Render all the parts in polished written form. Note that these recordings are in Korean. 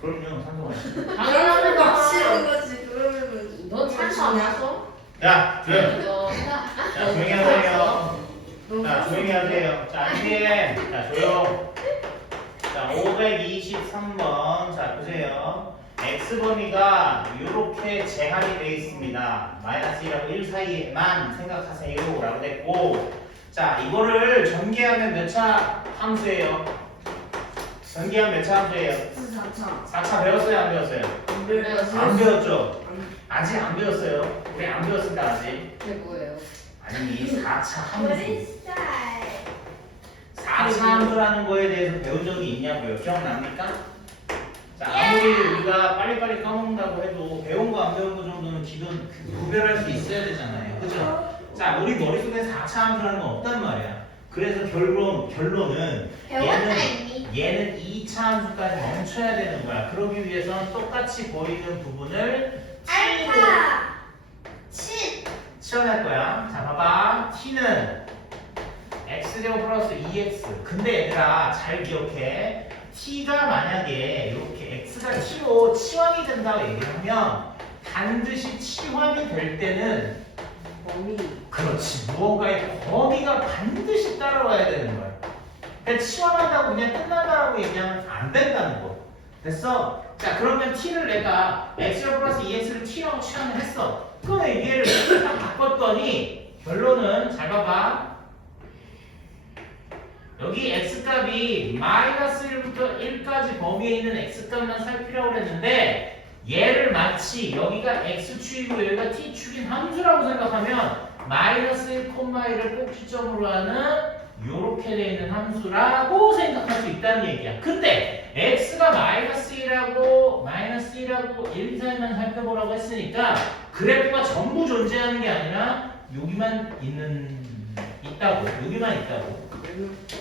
그럼요, 산소가. 당연한 거 맞히는 봐. 거지. 그러면은 넌 찬스 안 왔어? 야, 조용. 자, 조용히 하세요. 너무 자, 조용히 하세요. 자, 이게 자, 조용. 자, 523번. 자, 보세요. x 범위가 이렇게 제한이 되어 있습니다. 마이너스 1하고 1 사이에만 생각하세요. 라고 됐고, 자, 이거를 전개하면 몇 차 함수예요? 전개하면 몇 차 함수예요? 4차. 4차 배웠어요? 안 배웠어요? 안 배웠죠? 아직 안 배웠어요. 우리 안 배웠습니다, 아직. 그게 뭐예요? 아니, 4차 함수. 스타일. 4차 함수라는 거에 대해서 배운 적이 있냐고요? 기억납니까? 자, 아무리 우리가 빨리빨리 까먹는다고 해도 배운 거 안 배운 거 정도는 기본 구별할 수 있어야 되잖아요. 그죠? 자, 우리 머릿속에 4차 함수라는 건 없단 말이야. 그래서 결론은 배웠다 이미. 얘는 2차 함수까지 멈춰야 되는 거야. 그러기 위해서는 똑같이 보이는 부분을 t로 알파. 7. 치워낼 거야. 자, 봐봐. t는 x제곱 플러스 2x. 근데 얘들아, 잘 기억해. t가 만약에 이렇게 x가 t로 치환이 된다고 얘기하면 반드시 치환이 될 때는 범위. 그렇지. 무언가의 범위가 반드시 따라와야 되는 거야. 그러니까 치환한다고 그냥 끝난다라고 얘기하면 안 된다는 거. 됐어? 자, 그러면 t를 내가 x 플러스 2x를 t라고 치환을 했어. 그러면 얘를 딱 바꿨더니 결론은 잘 봐봐. 여기 x값이 마이너스 1부터 1까지 범위에 있는 x값만 살피라고 그랬는데 얘를 마치 여기가 x축이고 여기가 t축인 함수라고 생각하면 마이너스 1, 1을 꼭지점으로 하는 요렇게 되어 있는 함수라고 생각할 수 있다는 얘기야. 근데 x가 마이너스 1하고 1 사이만 살펴보라고 했으니까 그래프가 전부 존재하는 게 아니라 여기만 있다고 여기만 있다고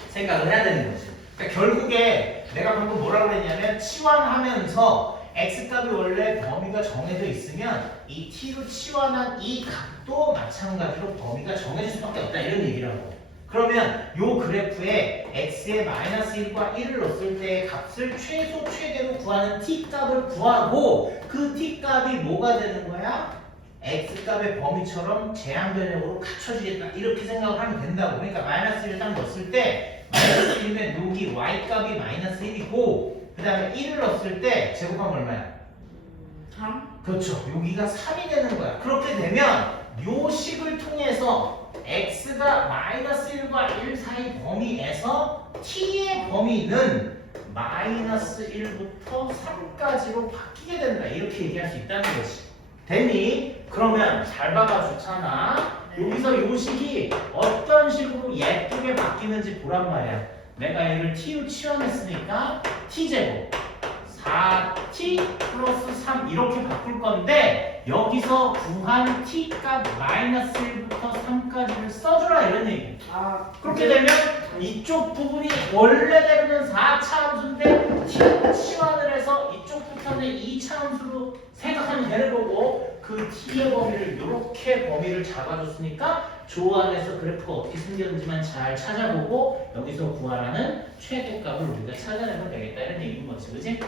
생각을 해야 되는 거지. 그러니까 결국에 내가 방금 뭐라고 했냐면 치환하면서 x값이 원래 범위가 정해져 있으면 이 t로 치환한 이 값도 마찬가지로 범위가 정해질 수밖에 없다 이런 얘기라고. 그러면 요 그래프에 x에 마이너스 1과 1을 넣었을 때의 값을 최소 최대로 구하는 t값을 구하고 그 t값이 뭐가 되는 거야? x값의 범위처럼 제한 변형으로 갖춰지겠다 이렇게 생각을 하면 된다고. 그러니까 마이너스 1을 딱 넣었을 때 마이너스 1이면 여기 y값이 마이너스 1이고 그 다음에 1을 넣었을 때 제곱하면 얼마야? 3. 그렇죠. 여기가 3이 되는 거야. 그렇게 되면 요 식을 통해서 x가 마이너스 1과 1 사이 범위에서 t의 범위는 마이너스 1부터 3까지로 바뀌게 된다 이렇게 얘기할 수 있다는 거지. 됐니? 그러면 잘 봐봐 좋잖아. 여기서 요 식이 어떤 식으로 예쁘게 바뀌는지 보란 말이야. 내가 얘를 t로 치환했으니까 t제곱 4t 플러스 3 이렇게 바꿀 건데 여기서 구한 t값 마이너스 1부터 3까지를 써주라 이런 얘기. 그렇게 되면 이쪽 부분이 원래대로는 4차 함수인데 t로 치환을 해서 이쪽부터는 2차 함수로 생각하면 되는 거고 그 t의 범위를 이렇게 범위를 잡아줬으니까 조안에서 그래프가 어떻게 생겼는지만 잘 찾아보고 여기서 구하라는 최대값을 우리가 찾아내면 되겠다 이런 얘기인 거지, 그지?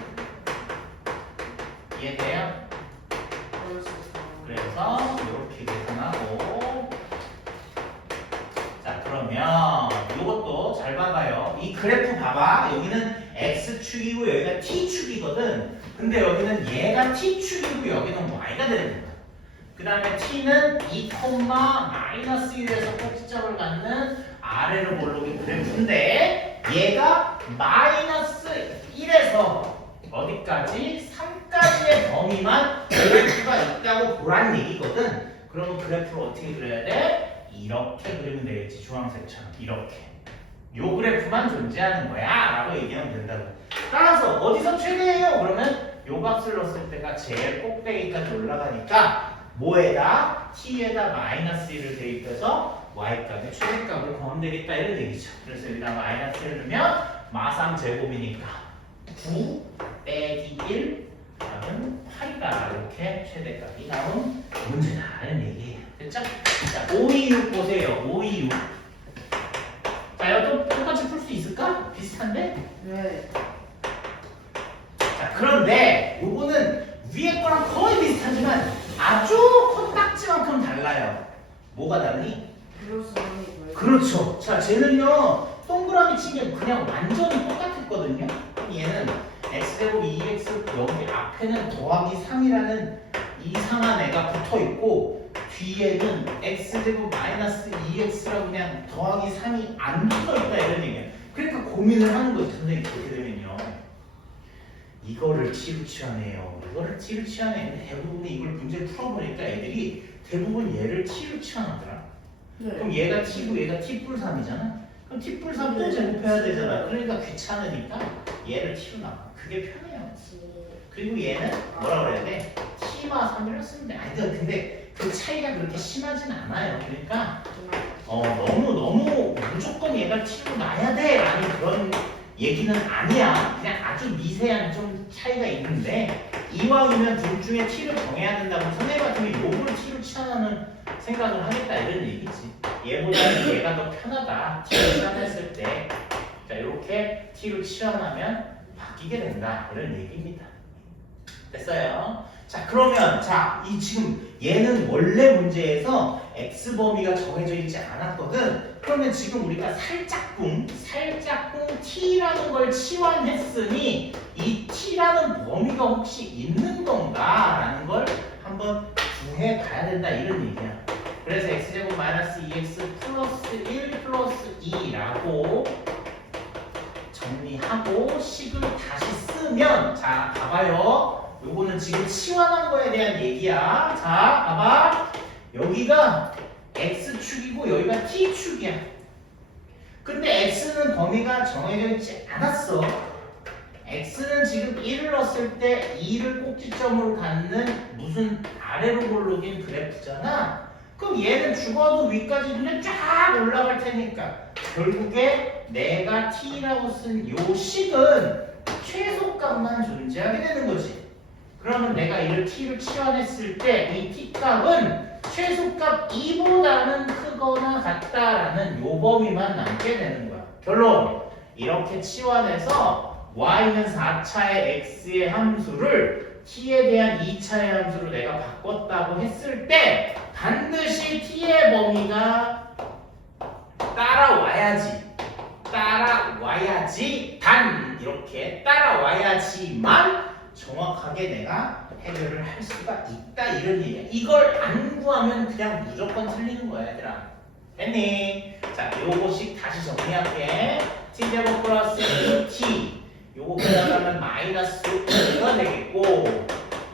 이해돼요? 그래서 이렇게 계산하고 자 그러면 이것도 잘 봐봐요. 이 그래프 봐봐. 여기는 x축이고 여기가 t축이거든. 근데 여기는 얘가 t축이고 여기는 y가 되는 거야. 그 다음에 t는 2, 마이너스 1에서 꼭지점을 갖는 아래로 볼록인 그래프인데 얘가 마이너스 1에서 어디까지? 3까지의 범위만 그래프가 있다고 보란 얘기거든. 그러면 그래프를 어떻게 그려야 돼? 이렇게 그리면 되겠지. 주황색처럼 이렇게. 요 그래프만 존재하는 거야 라고 얘기하면 된다고. 따라서 어디서 최대예요? 그러면 요 값을 넣었을 때가 제일 꼭대기까지 올라가니까 뭐에다? t에다 마이너스 1을 대입해서 y값의 최대값을 구하면 되겠다 이런 얘기죠. 그래서 여기다 마이너스 1을 넣으면 마삼 제곱이니까 9 빼기 1 그러면 8이다 이렇게 최대값이 나온 문제다 이런 얘기예요. 됐죠? 자 526 보세요. 526 자 이것도 똑같이 풀 수 있을까? 비슷한데? 네. 자 그런데 아주 코딱지만큼 달라요. 뭐가 다르니? 플러스 3이 그렇죠. 자, 쟤는요 동그라미 친 게 그냥 완전히 똑같았거든요. 얘는 x제곱 2x 여기 앞에는 더하기 3이라는 이상한 애가 붙어 있고 뒤에는 x제곱 마이너스 2x라고 그냥 더하기 3이 안 붙어 있다 이런 얘기야. 그러니까 고민을 하는 거지. 선생님 그렇게 되면요. 이거를 t로 치환해요. 이거를 t로 치환해. 근데 대부분이 이걸 문제 풀어보니까 애들이 대부분 얘를 t로 치환하더라. 그럼 얘가 t고 얘가 t+3이잖아. 그럼 t+3 또 제곱해야 되잖아. 그러니까 귀찮으니까 얘를 t로 나와. 그게 편해요. 그리고 얘는 뭐라 그래야 돼? t마 3이라 쓰면 돼. 아니 근데 그 차이가 그렇게 심하진 않아요. 그러니까 너무 무조건 얘가 t로 나야 돼 라는 그런 얘기는 아니야. 그냥 아주 미세한 좀 차이가 있는데 이왕이면 둘 중에 t를 정해야 된다고 선생님 같은 경우 요걸 t로 치환하는 생각을 하겠다 이런 얘기지. 얘보다는 얘가 더 편하다. t로 치환했을 때 자 이렇게 t로 치환하면 바뀌게 된다 이런 얘기입니다. 됐어요? 자 그러면 이 지금 얘는 원래 문제에서 x 범위가 정해져 있지 않았거든. 그러면 지금 우리가 살짝쿵 t라는 걸 치환했으니 이 t라는 범위가 혹시 있는 건가 라는 걸 한번 구해 봐야 된다 이런 얘기야. 그래서 x제곱 마이너스 2x 플러스 1 플러스 2라고 정리하고 식을 다시 쓰면 자 봐봐요. 요거는 지금 치환한 거에 대한 얘기야. 자 봐봐. 여기가 x축이고 여기가 t축이야. 근데 x는 범위가 정해져 있지 않았어. x는 지금 1을 넣었을 때 2를 꼭지점으로 갖는 무슨 아래로 볼록인 그래프잖아. 그럼 얘는 죽어도 위까지 그냥 쫙 올라갈 테니까 결국에 내가 t라고 쓴 요 식은 최소값만 존재하게 되는 거지. 그러면 내가 이를 t를 치환했을 때 이 t값은 최소값 2보다는 크거나 같다라는 요 범위만 남게 되는 거야. 결론! 이렇게 치환해서 y는 4차의 x의 함수를 t에 대한 2차의 함수로 내가 바꿨다고 했을 때 반드시 t의 범위가 따라와야지 단 이렇게 따라와야지만 정확하게 내가 해결을 할 수가 있다 이런 얘기야. 이걸 안 구하면 그냥 무조건 틀리는 거야 얘들아. 됐니? 자 요거씩 다시 정리할게. t제곱 플러스 2t 요거 그다음에 마이너스 5가 되겠고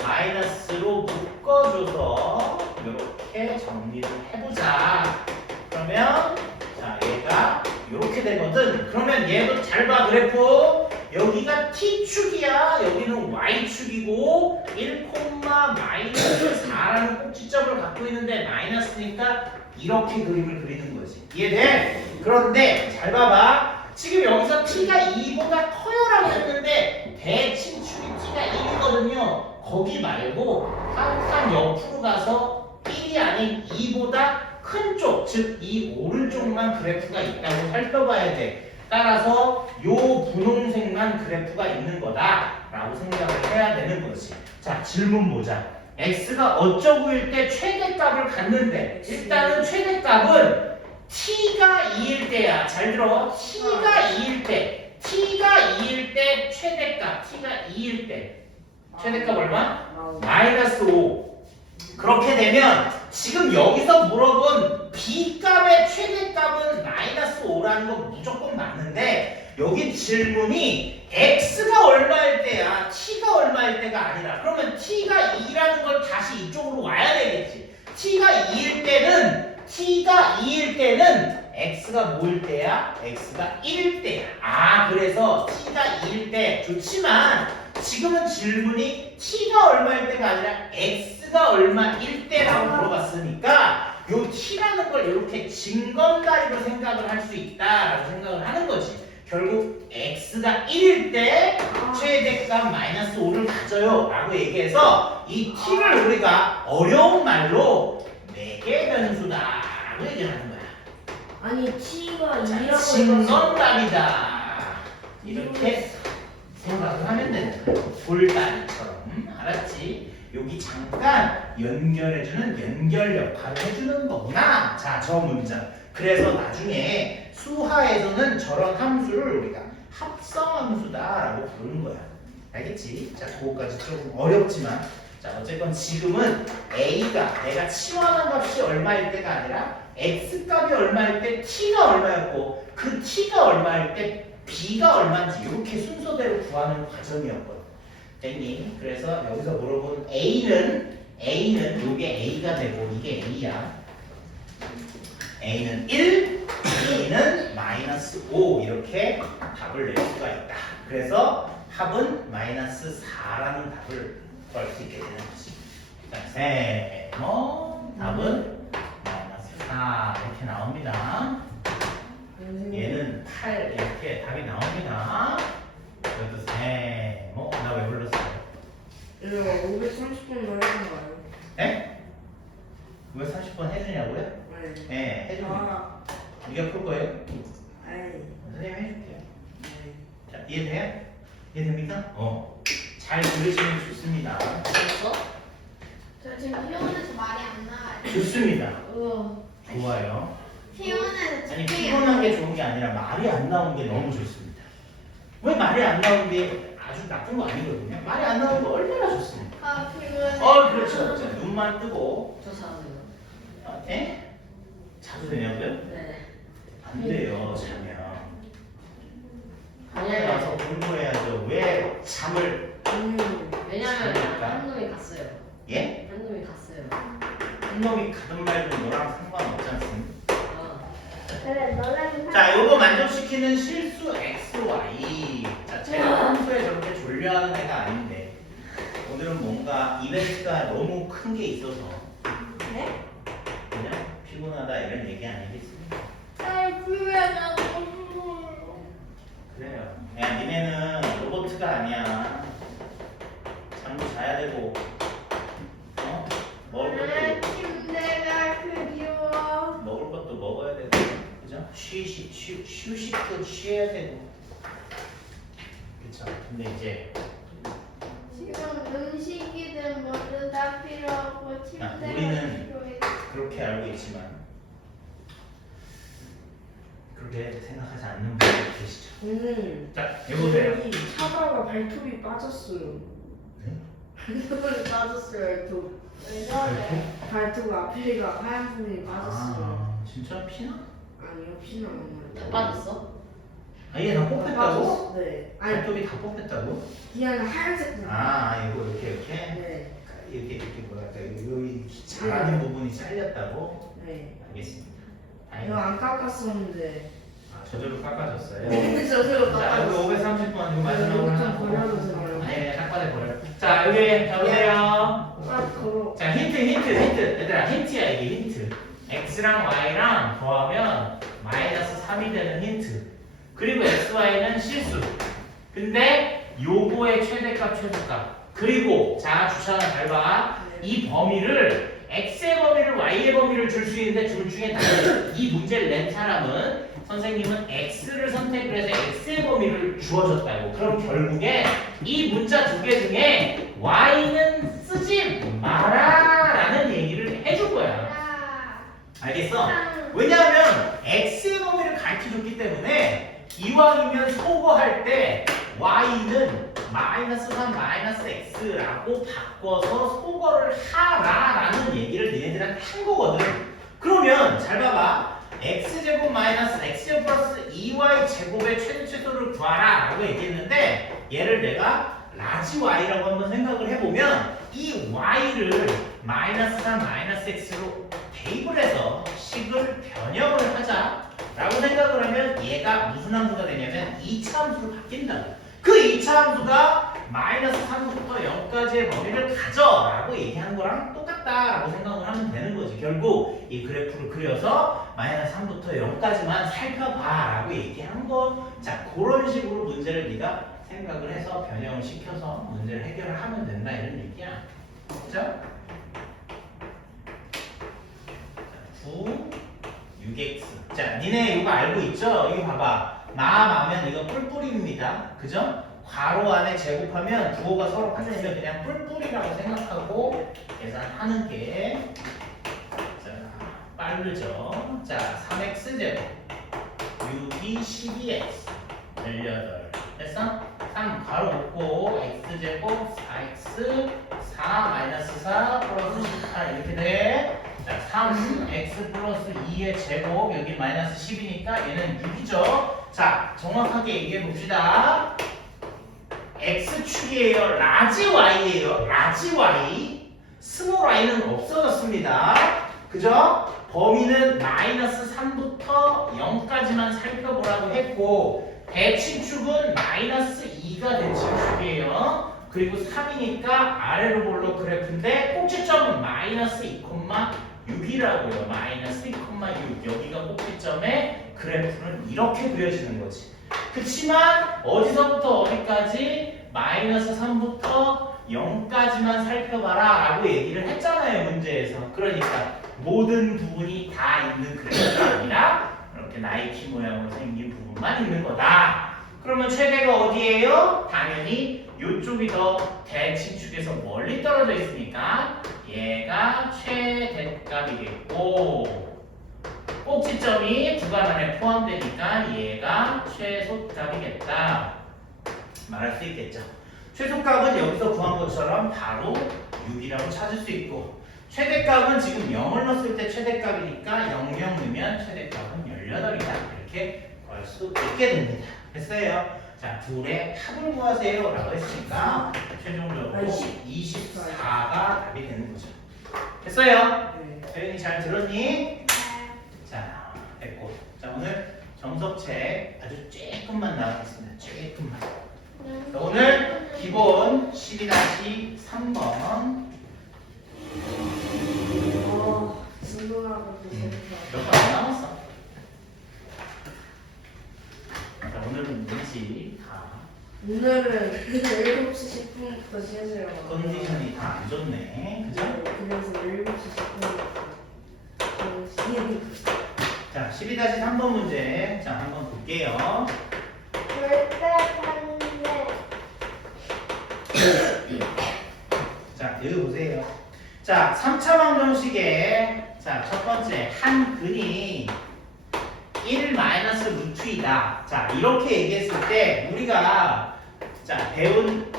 마이너스로 묶어줘서 이렇게 정리를 해보자. 그러면 자 얘가 이렇게 되거든. 그러면 얘도 잘 봐 그래프. 여기가 t축이야. 여기는 y축이고 1, 마이너스 4라는 꼭지점을 갖고 있는데 마이너스니까 이렇게 그림을 그리는 거지. 이해돼? 그런데 잘 봐봐. 지금 여기서 t가 2보다 커요라고 했는데 대칭축이 t가 1이거든요. 거기 말고 항상 옆으로 가서 1이 아닌 2보다 큰 쪽, 즉 이 오른쪽만 그래프가 있다고 살펴봐야 돼. 따라서 요 분홍색만 그래프가 있는 거다라고 생각을 해야 되는 거지. 자 질문 보자. x가 어쩌고일 때 최대값을 갖는데 일단은 최대값은 t가 2일 때야. 잘 들어. t가 2일 때 최대값 t가 2일 때 최대값 얼마? 마이너스 5. 그렇게 되면 지금 여기서 물어본 b값의 최대값은 마이너스 5라는 건 무조건 맞는데 여기 질문이 x가 얼마일 때야 t가 얼마일 때가 아니라 그러면 t가 2라는 걸 다시 이쪽으로 와야 되겠지. t가 2일 때는 x가 뭐일 때야? x가 1일 때야. 그래서 t가 2일 때 좋지만 지금은 질문이 t가 얼마일 때가 아니라 x가 얼마일 때라고 물어봤으니까 요 t라는 걸 이렇게 증검다리로 생각을 할 수 있다라고 생각을 하는 거지. 결국 x가 1일 때 최대값 마이너스 5를 가져요 라고 얘기해서 이 t를 우리가 어려운 말로 4개 변수다 라고 얘기를 하는 거야. 아니 t가 2라고 증검다리다 이렇게 생각을 하면 되는 거야. 돌다리처럼. 알았지? 여기 잠깐 연결해주는 연결 역할을 해주는 거구나. 자, 저 문장. 그래서 나중에 수하에서는 저런 함수를 우리가 합성함수다라고 부르는 거야. 알겠지? 자, 그거까지 조금 어렵지만, 자, 어쨌건 지금은 A가 내가 치환한 값이 얼마일 때가 아니라 X값이 얼마일 때 T가 얼마였고, 그 T가 얼마일 때 B가 얼마인지 이렇게 순서대로 구하는 과정이었거든. 됐니? 그래서 여기서 물어본 A는 이게 A가 되고 이게 A야. A는 1, B는 마이너스 5 이렇게 답을 낼 수가 있다. 그래서 합은 마이너스 4라는 답을 구할 수 있게 되는 거지. 자, 세모 답은 마이너스 4 이렇게 나옵니다. 얘는 8 이렇게 답이 나옵니다. 그래도 세모 나 왜 불렀어요? 이거 530번만 해준가요? 네? 왜 30번 해주냐고요? 네. 네, 해줍니다. 네가 풀 거예요? 아이. 선생님이 해줄게요. 네. 자, 이해돼요? 이해됩니까? 잘 들으시면 좋습니다. 저 지금 피곤해서 말이 안 나와요. 좋습니다. 우와. 좋아요. 피곤해서 아니, 집중이 피곤한 안 게 돼. 좋은 게 아니라 말이 안 나오는 게 너무 좋습니다. 왜 말이 안 나오는 게 아주 나쁜 거 아니거든요. 말이 안 나오는 게 얼마나 좋습니다. 아 피곤해. 그렇죠. 자, 눈만 뜨고, 저 잘하네요. 에? 자도 되냐고요? 네. 안 돼요, 자면. 학원에 네. 와서 공부해야죠. 왜 잠을, 왜냐면 그러니까. 한 놈이 갔어요. 예? 한 놈이 갔어요. 한 놈이 가든 말든 너랑 상관없지 않습니까? 아. 그래 너랑 자, 요거 만족시키는 실수 x, y. 자, 제가 평소에 저렇게 졸려하는 애가 아닌데 오늘은 뭔가 이벤트가 너무 큰 게 있어서 네? 그냥 피곤하다 이런 얘기 아니겠습니까? 아 피곤하다. 그래요. 야, 니네는 로봇가 아니야. 잠도 자야 되고, 먹을 것도 침대가 그리워. 먹을 것도 먹어야 되고, 그죠? 휴식도 취해야 되고, 그쵸? 근데 이제 지금 음식이든 뭐든 다 필요하고 침대가 우리는 필요해. 그렇게 알고 있지만 그렇게 생각하지 않는 분들 계시죠? 자, 여보세요. 여기 사과가 발톱이 빠졌어요. 네? 발톱이 빠졌어요. 발톱. 왜 저래? 발톱 앞에가 하얀 부분이 빠졌어요. 진짜 피나? 아니요, 피는 안 나요. 다 빠졌어? 아예 다 뽑혔다고? 네. 아니, 발톱이 다 뽑혔다고? 그냥 하얀색 부분. 이거 이렇게 네. 이렇게 뭐랄까 여기 잘하는 부분이 잘렸다고? 네. 알겠습니다. 이거 다행이다. 안 깎았었는데. 저절로 깎아졌어요. 저기로 자, 여기 깎았어. 530번 이거 마지막으로 좀 하나 보고. 버려도 되나요? 네, 삭발해 버려. 자, 여기 보세요. 아, 걸어. 자, 힌트. 얘들아, 힌트야 이게 힌트. x랑 y랑 더하면 마이너스 3이 되는 힌트. 그리고 x, y는 실수. 근데 요거의 최대값, 최소값. 그리고 자, 주차는 잘 봐. 이 범위를 x의 범위를 y의 범위를 줄 수 있는데 둘 중에 나는 이 문제를 낸 사람은 선생님은 x를 선택을 해서 x의 범위를 주어줬다고. 그럼 결국에 이 문자 두 개 중에 y는 쓰지 마라 라는 얘기를 해줄 거야. 야. 알겠어? 왜냐하면 x의 범위를 가르쳐줬기 때문에 이왕이면 소거할 때 y는 마이너스 3 마이너스 x라고 바꿔서 소거를 하라라는 얘기를 니네들한테 한 거거든. 그러면 잘 봐봐. x제곱 마이너스 x제곱 플러스 2y 제곱의 최대치수를 구하라 라고 얘기했는데 얘를 내가 라지 y라고 한번 생각을 해보면 이 y를 마이너스 3 마이너스 x로 대입을 해서 식을 변형을 하자 라고 생각을 하면 얘가 무슨 함수가 되냐면 2차 함수로 바뀐다. 그 2차 함수가 마이너스 3부터 0까지의 범위를 가져 라고 얘기한 거랑 똑같다 라고 생각을 하면 되는 거지. 결국 이 그래프를 그려서 마이너스 3부터 0까지만 살펴봐 라고 얘기한 거. 자, 그런 식으로 문제를 네가 생각을 해서 변형을 시켜서 문제를 해결을 하면 된다 이런 얘기야. 그죠? 9, 6x. 자, 니네 이거 알고 있죠? 이거 봐봐. 마면 이거 뿔뿔입니다. 그죠? 괄호 안에 제곱하면 부호가 서로 같으면 그냥 뿔뿔이라고 생각하고 계산하는 게 자, 빠르죠. 자, 3x제곱 6이 12x 18 됐어? 3 괄호 묶고 x제곱 4x 4 마이너스 4 플러스 18 이렇게 돼. 자, 3x 플러스 2의 제곱 여기 마이너스 10이니까 얘는 6이죠. 자, 정확하게 얘기해 봅시다. x축이에요. 라지 y예요. 라지 y. 스몰 y는 없어졌습니다. 그죠? 범위는 마이너스 3부터 0까지만 살펴보라고 했고 대칭축은 마이너스 2가 대칭축이에요. 그리고 3이니까 아래로 볼로 그래프인데 꼭지점은 마이너스 2,6이라고요. 마이너스 2,6 여기가 꼭지점에 그래프는 이렇게 그려지는 거지. 그치만 어디서부터 어디까지 마이너스 3부터 0까지만 살펴봐라 라고 얘기를 했잖아요. 문제에서. 그러니까 모든 부분이 다 있는 그래프가 아니라 이렇게 나이키 모양으로 생긴 부분만 있는 거다. 그러면 최대가 어디예요? 당연히 이쪽이 더 대칭축에서 멀리 떨어져 있으니까 얘가 최대값이겠고 꼭지점이 구간 안에 포함되니까 얘가 최소값이겠다 말할 수 있겠죠. 최소값은 여기서 구한 것처럼 바로 6이라고 찾을 수 있고 최대값은 지금 0을 넣었을 때 최대값이니까 0 넣으면 최대값은 18이다 이렇게 구할 수 있게 됩니다. 됐어요? 자, 둘의 합을 구하세요 라고 했으니까 최종적으로 24가 답이 되는 거죠. 됐어요? 네. 세윤이 잘 들었니? 자, 됐고. 자, 오늘 정석책 아주 조금만 나왔습니다. 조금만. 자, 오늘 기본 12-3번 진도라고 몇 번 안 남았어. 자, 오늘은 뭔지 다 오늘은 그냥 7시 10분부터 쉬세요. 컨디션이 다 안 좋네. 그죠? 그래서 7시 10분부터 자, 12-3번 문제. 자, 한번 볼게요. 절대 반대. 자, 여기 보세요. 자, 3차 방정식에 자, 첫 번째 한 근이 1 마이너스 루트 2다. 자, 이렇게 얘기했을 때 우리가 자, 배운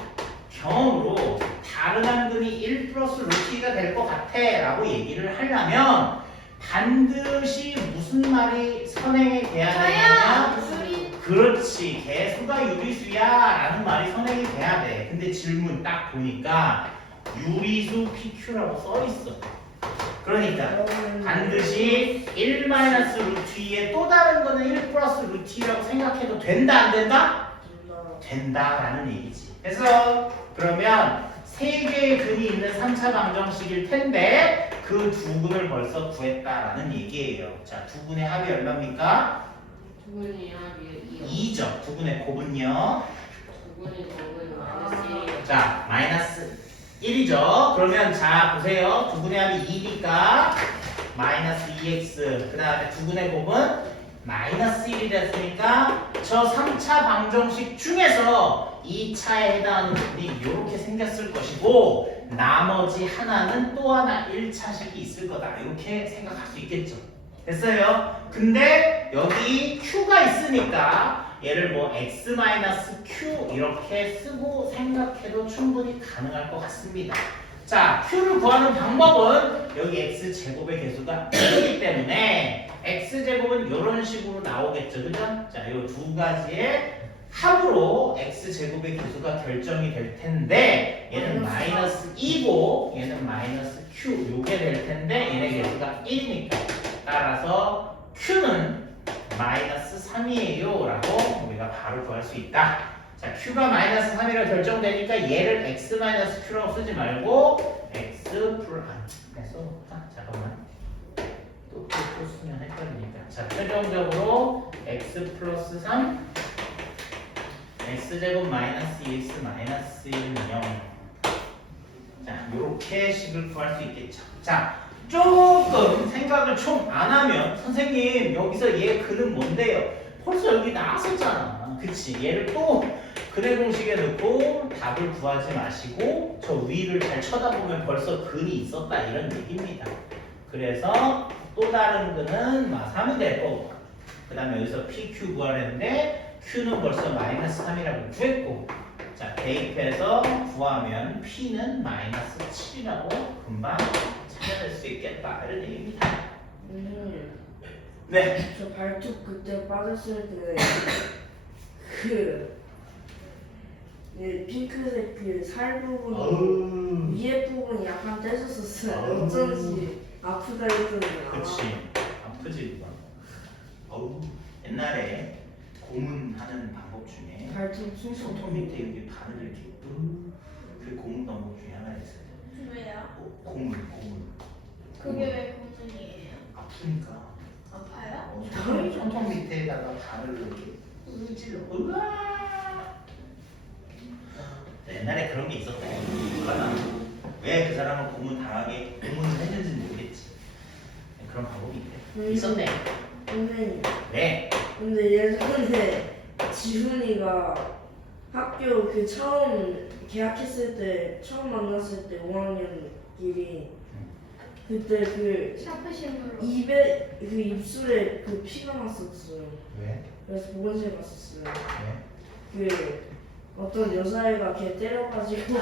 경험으로 다른 한 근이 1 플러스 루트 2가 될 것 같아 라고 얘기를 하려면 반드시 무슨 말이 선행이 돼야 되느냐? 저요. 그렇지, 개수가 유리수야 라는 말이 선행이 돼야 돼. 근데 질문 딱 보니까 유리수 PQ라고 써 있어. 그러니까 반드시 1 마이너스 루트 2에 또 다른 거는 1 플러스 루트 2라고 생각해도 된다 안 된다? 된다라는 얘기지. 그래서 그러면 세 개의 근이 있는 3차 방정식일 텐데 그 두 근을 벌써 구했다라는 얘기예요. 자, 두 근의 합이 얼마입니까? 두 분이 합이 2죠. 두 근의 곱은요. 두 분이 곱은 마이너스 1. 자, 마이너스 1이죠. 그러면 자, 보세요. 두 근의 합이 2니까 마이너스 2x. 그 다음에 두 근의 곱은 마이너스 1이 됐으니까 저 3차 방정식 중에서 2차에 해당하는 부분이 이렇게 생겼을 것이고 나머지 하나는 또 하나 1차식이 있을 거다. 이렇게 생각할 수 있겠죠. 됐어요? 근데 여기 q가 있으니까 얘를 뭐 x-q 이렇게 쓰고 생각해도 충분히 가능할 것 같습니다. 자, q를 구하는 방법은 여기 x제곱의 개수가 1이기 때문에 x제곱은 이런 식으로 나오겠죠. 그죠? 자, 이 두 가지의 합으로 x제곱의 개수가 결정이 될 텐데 얘는 마이너스 2고 얘는 마이너스 q 요게 될 텐데 얘네 개수가 1이니까 따라서 q는 마이너스 3이에요 라고 우리가 바로 구할 수 있다. 자, q가 마이너스 3이라고 결정되니까 얘를 x 마이너스 q라고 쓰지 말고 x 플러스 잠깐만 또 쓰면 헷갈리니까 자, 최종적으로 x 플러스 3 x제곱 마이너스 2x 마이너스 1은 0. 자, 요렇게 식을 구할 수 있겠죠. 자, 조금 생각을 좀 안 하면 선생님 여기서 얘 근은 뭔데요? 벌써 여기 나왔었잖아. 그치? 얘를 또 근의 공식에 넣고 답을 구하지 마시고 저 위를 잘 쳐다보면 벌써 근이 있었다 이런 얘기입니다. 그래서 또 다른 근은 막 3이 될 거고 그 다음에 여기서 PQ 구하랬는데 Q는 벌써 마이너스 3이라고 구했고 자 대입해서 구하면 P는 마이너스 7이라고 금방 찾아낼 수 있겠다 이런 얘기입니다. 네. 저 발톱 그때 빠졌을 그 핑크색 그 살 부분 어우. 위에 부분이 약간 떼졌었어요. 어우. 어쩐지 아프다 했더니 그치. 아프지 이거. 어우. 옛날에 고문하는 방법 중에 발톱 손톱 밑에 여기 바늘 이렇게 그 고문 방법 중에 하나 있어요. 왜요? 고문. 그게 왜 고문이에요? 아프니까. 아파요? 손톱 밑에다가 바늘을 이렇게 찔러. 으아. 옛날에 그런 게 있었다. 왜 그 사람은 고문을 했는지는 모르겠지. 그런 방법이 있대. 있었네. 선생님. 네. 근데 예전에 지훈이가 학교 그 처음 계약했을 때 처음 만났을 때 5학년끼리 그때 그 샤프심으로. 입에 그 입술에 그 피가 났었어요. 왜? 그래서 보건실 갔었어요. 왜? 그 어떤 여자애가 걔 때려가지고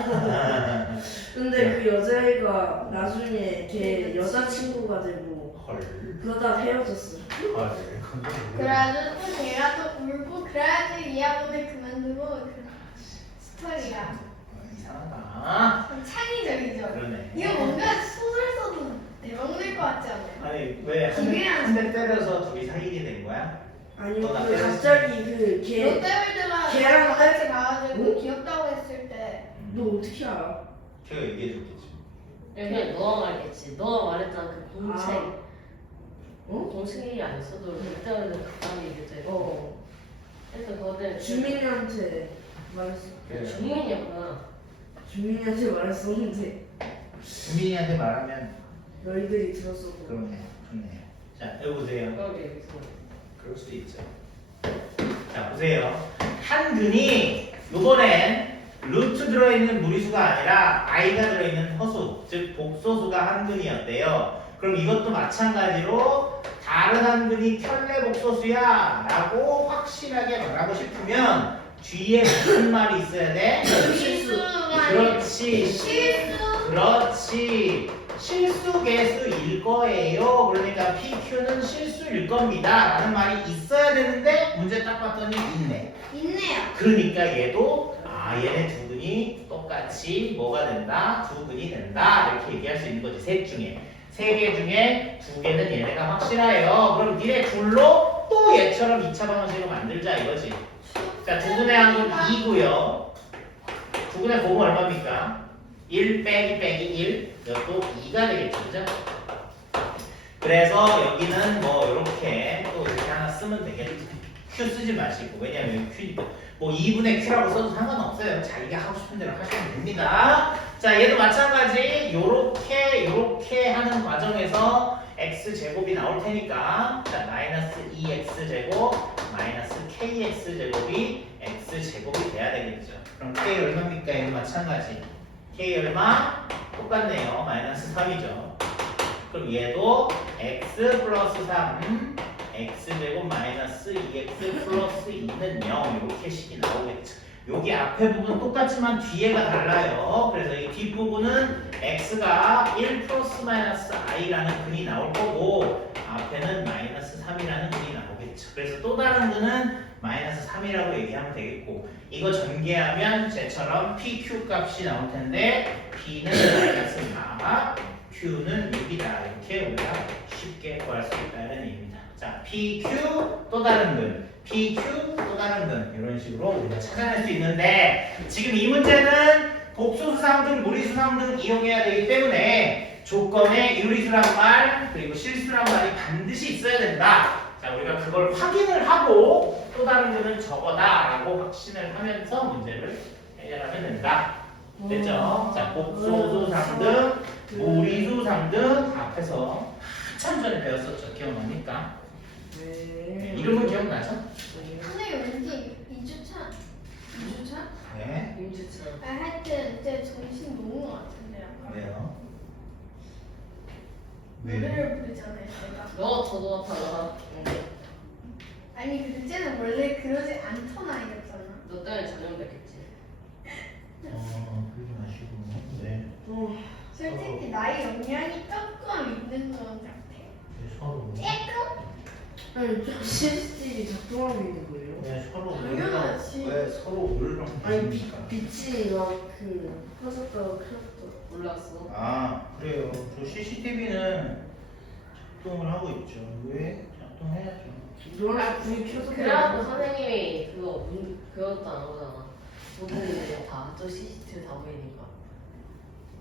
근데 그 여자애가 나중에 걔 여자친구가 되고 헐. 그러다 헤어졌어. 헐. 그래가지고 걔가 또 울고 그래가지고 이 학원을 그만두고 그 스토리가 이상하다. 좀 창의적이죠. 그러네. 이거 뭔가 소설 써도 대박 낼 것 같지 않아요? 아니 왜 한 대 때려서 둘이 사귀게 된 거야? 아니요, 나 그 때렸지. 갑자기 걔 롯데월드가 걔랑 같이 가가지고 응? 귀엽다고 했을 때 너 어떻게 알아? 걔가 얘기해 줬겠지. 그냥 너가 말했지. 너가 말했던 그 공책. 어? 공책이 안 써도 그때는 그딴 얘기죠. 그래서 그거는 주민이한테 말했어. 주민이었구나. 주민이한테 말했었는데 주민이한테 말하면 너희들이 들었었고. 그러네. 좋네. 자 여기 보세요. 그러게 있어. 그럴 수도 있죠. 자 보세요. 한 근이 이번엔 루트 들어있는 무리수가 아니라 i가 들어있는 허수, 즉 복소수가 한 근이었대요. 그럼 이것도 마찬가지로 다른 한 근이 켤레 복소수야 라고 확실하게 말하고 싶으면 뒤에 무슨 말이 있어야 돼? 실수가 그렇지. 실수. 그렇지. 실수 개수일 거예요. 그러니까 PQ는 실수일 겁니다. 라는 말이 있어야 되는데 문제 딱 봤더니 있네. 있네요. 그러니까 얘도 얘네 두 근이 똑같이 뭐가 된다? 두 근이 된다. 이렇게 얘기할 수 있는 거지. 셋 중에. 세 개 중에 두 개는 얘네가 확실해요. 그럼 니네 둘로 또 얘처럼 2차 방정식을 만들자 이거지. 자, 두 근의 항은 2고요. 두 근의 곱은 얼마입니까? 1 빼기 1. 이것도 2가 되겠죠. 그죠? 그래서 여기는 뭐 이렇게 또 이렇게 하나 쓰면 되겠죠. Q 쓰지 마시고. 왜냐면 Q니까. 뭐 2분의 Q라고 써도 상관없어요. 자기가 하고 싶은 대로 하시면 됩니다. 자, 얘도 마찬가지. 요렇게 하는 과정에서 x제곱이 나올 테니까 자, 마이너스 2x제곱 마이너스 kx제곱이 x제곱이 돼야 되겠죠. 그럼 k 얼마입니까? 얘도 마찬가지. k 얼마? 똑같네요. 마이너스 3이죠. 그럼 얘도 x 플러스 3 x제곱 마이너스 2x 플러스 2는 0 이렇게 식이 나오겠죠. 여기 앞에 부분 똑같지만 뒤에가 달라요. 그래서 이 뒷부분은 x가 1 플러스 마이너스 i라는 근이 나올 거고 앞에는 마이너스 3이라는 근이 나오겠죠. 그래서 또 다른 근은 마이너스 3이라고 얘기하면 되겠고 이거 전개하면 쟤처럼 pq 값이 나올 텐데 p는 마이너스 4, q는 6이다. 이렇게 우리가 쉽게 구할 수 있다는 얘기입니다. 자, PQ 또 다른 근, PQ 또 다른 근 이런 식으로 우리가 찾아낼 수 있는데 지금 이 문제는 복소수 상등, 무리수 상등 이용해야 되기 때문에 조건에 유리수란 말 그리고 실수란 말이 반드시 있어야 된다. 자, 우리가 그걸 확인을 하고 또 다른 근은 저거다라고 확신을 하면서 문제를 해결하면 된다. 됐죠? 자, 복소수 상등, 무리수 상등 앞에서 한참 전에 배웠었죠. 기억납니까? 네. 이름은 기억나죠? 선생님 왠지 2주차 유주찬? 네. 윤주처럼. 하여튼 제 정신 놓은 것 같은데 약간. 왜요? 노래를 부르잖아요 제가. 너 저도 같아. 아니 근데 쟤는 원래 그러지 않던 아이였잖아. 너 때문에 전염됐겠지. 그러지 마시고. 네. 솔직히 나의 영향이 조금 있는 것 같아. 서로. 조금? 아니 CCTV 작동하고 있는 거예요? 왜 서로 당연하지. 왜 서로 울렁 아니 보십니까? 빛이 막그 퍼졌다가 켰다. 몰랐어. 아 그래요. 저 CCTV는 작동을 하고 있죠. 왜? 작동해야죠. 노란 불이 켜서 그래갖고 선생님이 그것도 안 오잖아. 모든 일들이 다저 CCTV 다 보이니까.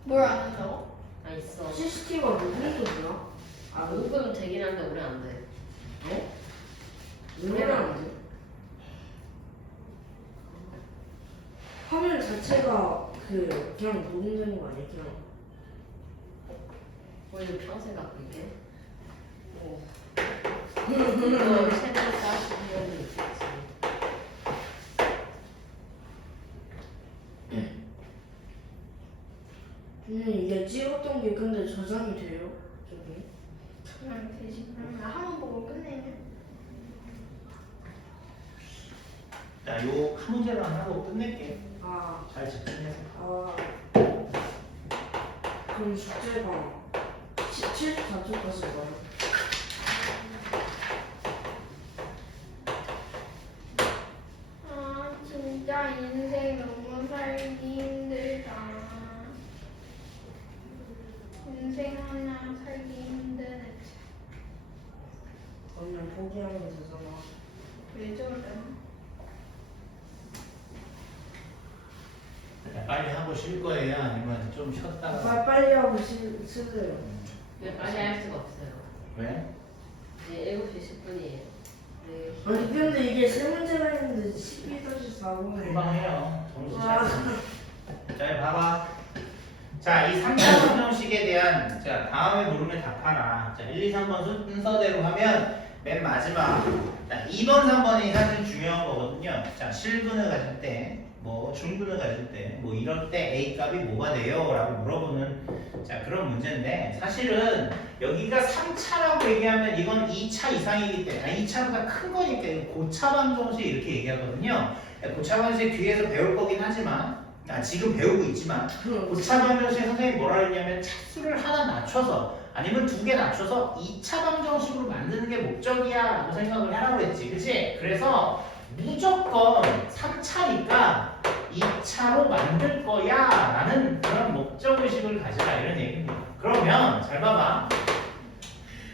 뭘 안 한다고? 아 있어. CCTV가 녹음도 되나? 아 녹음 되긴 한데 오래 안 돼. 어? 노래는 안 돼? 화면 자체가 그냥 녹음되는 거 아니야? 그냥 우리는 평생 갖고 있게. 이거 채널 40년도 있겠지. 이게 찍었던 게 근데 저장이 돼요? 저기? 그냥 되지. 그러면 한번 보고 끝내면. 자, 요 한 문제만 하고 끝낼게요. 아, 잘 집중해서. 그럼 숙제가 74초까지 가요? 아 진짜 인생 너무 살기 힘들다. 인생 하나 살기 힘드네. 그러면 포기하면 되잖아. 왜 저래? 빨리 하고 쉴 거예요? 아니면 좀 쉬었다가? 빨리 하고 쓰세요. 이거 빨리 할 수가 없어요. 왜? 이제 7시 10분이에요. 네. 아니 근데 이게 세 문제가 있는데 12-4분에 금방 해요. 점수 잘. 와. 자, 봐봐. 자, 이 3차 방정식에 대한, 자, 다음에 물으면 답하라. 자, 1, 2, 3번 순서대로 하면 맨 마지막. 자, 2번, 3번이 사실 중요한 거거든요. 자, 실분을 가질 때, 뭐, 중분을 가질 때, 뭐, 이럴 때 A 값이 뭐가 돼요? 라고 물어보는, 자, 그런 문제인데, 사실은 여기가 3차라고 얘기하면 이건 2차 이상이기 때문에, 아니, 2차보다 큰 거니까, 이거 고차 방정식 이렇게 얘기하거든요. 고차 방정식 뒤에서 배울 거긴 하지만, 지금 배우고 있지만 고차 방정식에 선생님이 뭐라 그랬냐면 차수를 하나 낮춰서 아니면 두 개 낮춰서 2차 방정식으로 만드는 게 목적이야 라고 생각을 하라고 했지, 그치? 그래서 무조건 3차니까 2차로 만들 거야 라는 그런 목적의식을 가지라 이런 얘기입니다. 그러면 잘 봐봐.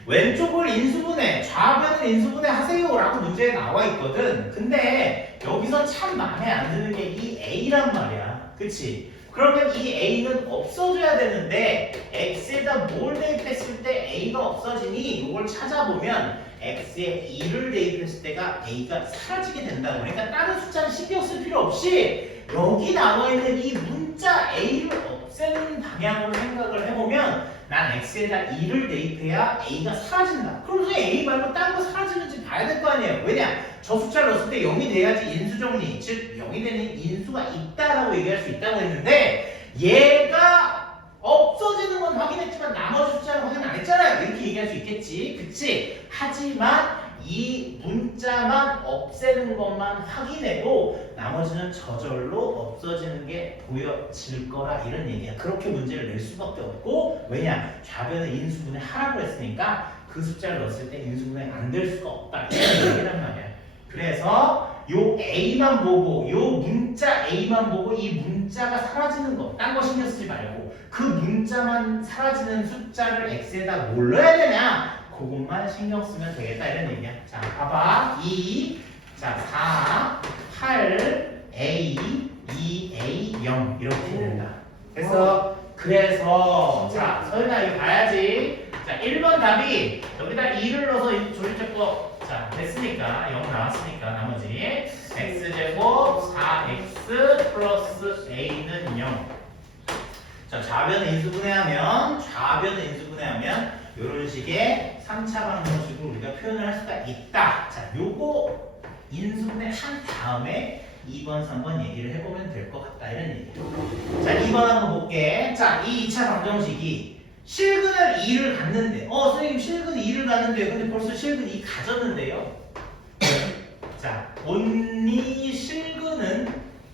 왼쪽을 인수분해, 좌변을 인수분해 하세요 라고 문제에 나와 있거든. 근데 여기서 참 마음에 안 드는 게 이 A란 말이야. 그치? 그러면 이 A는 없어져야 되는데 X에다 뭘 대입했을 때 A가 없어지니 이걸 찾아보면 X에 2를 대입했을 때가 A가 사라지게 된다고. 그러니까 다른 숫자는 신경 쓸 필요 없이 여기 나와 있는 이 문자 A를 없애는 방향으로 생각을 해보면 난 X에다 2를 대입해야 A가 사라진다. 그러면서 A 말고 다른 거 사라지는지 봐야 될 거 아니에요. 왜냐? 저 숫자를 넣었을 때 0이 돼야지 인수정리, 즉 0이 되는 인수가 있다라고 얘기할 수 있다고 했는데 얘가 없어지는 건 확인했지만 나머지 숫자는 확인 안 했잖아요. 이렇게 얘기할 수 있겠지. 그치? 하지만 이 문자만 없애는 것만 확인해도 나머지는 저절로 없어지는 게 보여질 거라 이런 얘기야. 그렇게 문제를 낼 수밖에 없고, 왜냐? 좌변을 인수분해 하라고 했으니까 그 숫자를 넣었을 때 인수분해 안 될 수가 없다 이런 얘기란 말이야. 그래서 요 A만 보고 요 문자 A만 보고 이 문자가 사라지는 거 딴 거 신경 쓰지 말고 그 문자만 사라지는 숫자를 X에다 뭘 넣어야 되냐? 그것만 신경 쓰면 되겠다 이런 얘기야. 자, 봐봐. 2, 자, 4, 8, A, 2A, 0 이렇게 된다. 그래서 자, 서윤아 이거 봐야지. 자, 1번 답이 여기다 2를 넣어서 조립제법 자, 됐으니까 0 나왔으니까 나머지 x제곱 4x 플러스 a는 0. 자, 좌변을 인수분해하면 이런 식의 3차 방정식으로 우리가 표현을 할 수가 있다. 자, 요거 인수분해 한 다음에 2번, 3번 얘기를 해보면 될 것 같다 이런 얘기야. 자 2번 한번 볼게. 자 이 2차 방정식이 실근을 2를 갖는데 선생님 실근 2를 갖는데 근데 벌써 실근 2 가졌는데요. 자 only 실근은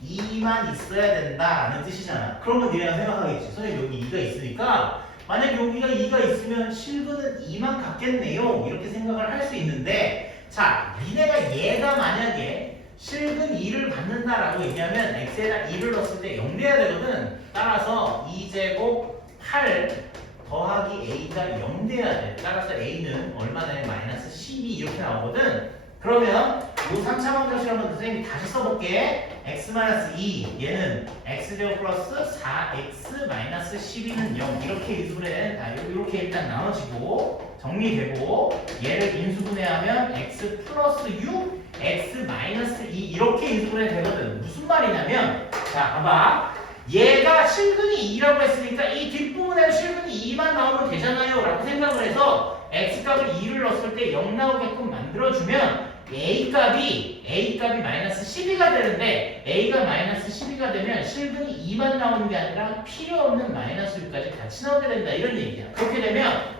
2만 있어야 된다라는 뜻이잖아. 그러면 네가 생각하겠지. 선생님 여기 2가 있으니까 만약 여기가 2가 있으면 실근은 2만 갖겠네요. 이렇게 생각을 할 수 있는데 자 니네가 얘가 만약에 실근 2를 갖는다라고 얘기하면 x에다 2를 넣었을 때 0 돼야 되거든. 따라서 2제곱 8 더하기 a가 0 돼야 돼. 따라서 a는 얼마나 해? 마이너스 12 이렇게 나오거든. 그러면 요 3차 방정식 한번 선생님이 다시 써볼게. x-2 얘는 x제곱 플러스 4x 마이너스 12는 0 이렇게 인수분해 이렇게 일단 나눠지고 정리되고 얘를 인수분해하면 x 플러스 6 x 마이너스 2 이렇게 인수분해 되거든. 무슨 말이냐면 자 봐봐 얘가 실근이 2라고 했으니까 이 뒷부분에 실근이 2만 나오면 되잖아요 라고 생각을 해서 x값을 2를 넣었을 때 0 나오게끔 만들어주면 a값이 마이너스 12가 되는데 a가 마이너스 12가 되면 실근이 2만 나오는 게 아니라 필요 없는 마이너스 6까지 같이 나오게 된다 이런 얘기야. 그렇게 되면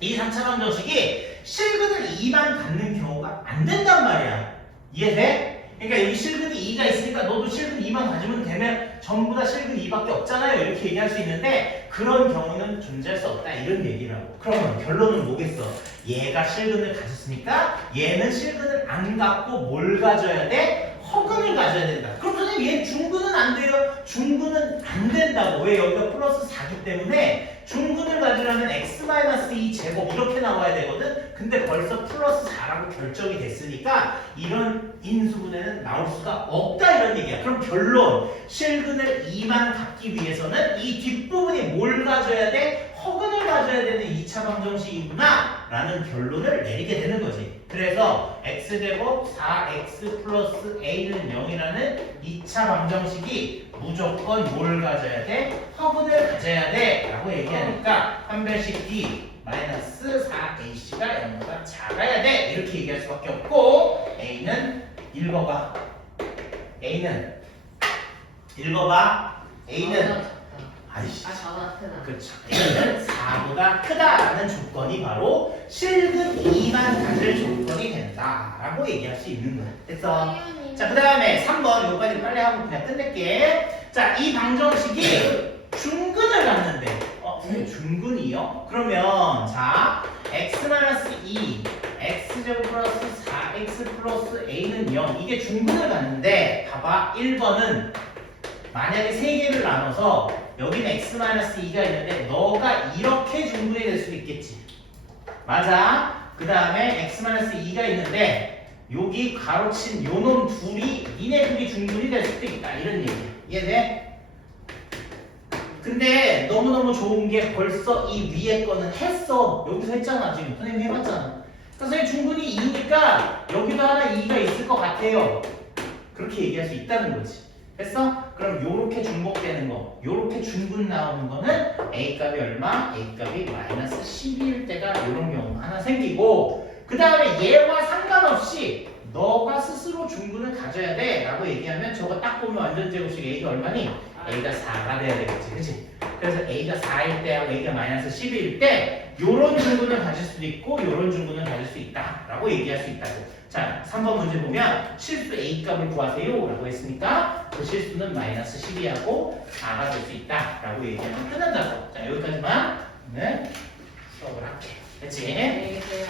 이 3차 방정식이 실근을 2만 갖는 경우가 안 된단 말이야. 이해돼? 그러니까 여기 실근이 2가 있으니까 너도 실근 2만 가지면 되면 전부 다 실근 2밖에 없잖아요 이렇게 얘기할 수 있는데 그런 경우는 존재할 수 없다 이런 얘기라고. 그러면 결론은 뭐겠어? 얘가 실근을 가졌으니까 얘는 실근을 안 갖고 뭘 가져야 돼? 허근을 가져야 된다. 그럼 선생님 얘 중근은 안 돼요? 중근은 안 된다고. 왜? 여기가 플러스 4기 때문에 중근을 가지려면 x-2 제곱 이렇게 나와야 되거든. 근데 벌써 플러스 4라고 결정이 됐으니까 이런 인수분해는 나올 수가 없다 이런 얘기야. 그럼 결론 실근을 2만 갖기 위해서는 이 뒷부분이 뭘 가져야 돼? 허근을 가져야 되는 2차 방정식이구나 라는 결론을 내리게 되는 거지. 그래서 x제곱 4x 플러스 a는 0이라는 2차 방정식이 무조건 뭘 가져야 돼? 허근을 가져야 돼 라고 얘기하니까 판별식 D 마이너스 4ac가 0보다 작아야 돼 이렇게 얘기할 수밖에 없고 a는 읽어봐. A는 아이씨 작아 크다. 그렇죠. A는 4보다 크다라는 조건이 바로 실근 2만 가질 조건이 된다라고 얘기할 수 있는 거야. 됐어? 자, 그 다음에 3번 요거까지 빨리 하고 그냥 끝낼게. 자, 이 방정식이 중근을 갖는데 중근이요? 그러면 자 x-2 x제곱 플러스 4x 플러스 a는 0 이게 중근을 갖는데 봐봐 1번은 만약에 3개를 나눠서 여기는 x-2가 있는데 너가 이렇게 중분이 될 수도 있겠지. 맞아. 그 다음에 x-2가 있는데 여기 가로친 요놈 둘이 니네 둘이 중분이 될 수도 있다. 이런 얘기야. 이해돼? 근데 너무너무 좋은 게 벌써 이 위에 거는 했어. 여기서 했잖아. 지금 선생님 해봤잖아. 선생님 중분이 2니까 여기도 하나 2가 있을 것 같아요. 그렇게 얘기할 수 있다는 거지. 됐어? 그럼 요렇게 중복되는 거, 요렇게 중분 나오는 거는 A값이 얼마? A값이 마이너스 12일 때가 요런 경우가 하나 생기고 그 다음에 얘와 상관없이 너가 스스로 중분을 가져야 돼 라고 얘기하면 저거 딱 보면 완전 제곱식 A가 얼마니? A가 4가 돼야 되겠지. 그치? 그래서 A가 4일 때하고 A가 마이너스 12일 때 요런 중분을 가질 수도 있고 요런 중분을 가질 수 있다 라고 얘기할 수 있다고. 자, 3번 문제 보면 실수 A값을 구하세요 라고 했으니까 그 실수는 마이너스 12하고 4가 될 수 있다 라고 얘기하면 끝난다고. 자, 여기까지만 오늘 수업을 할게. 됐지? 안녕히 계세요.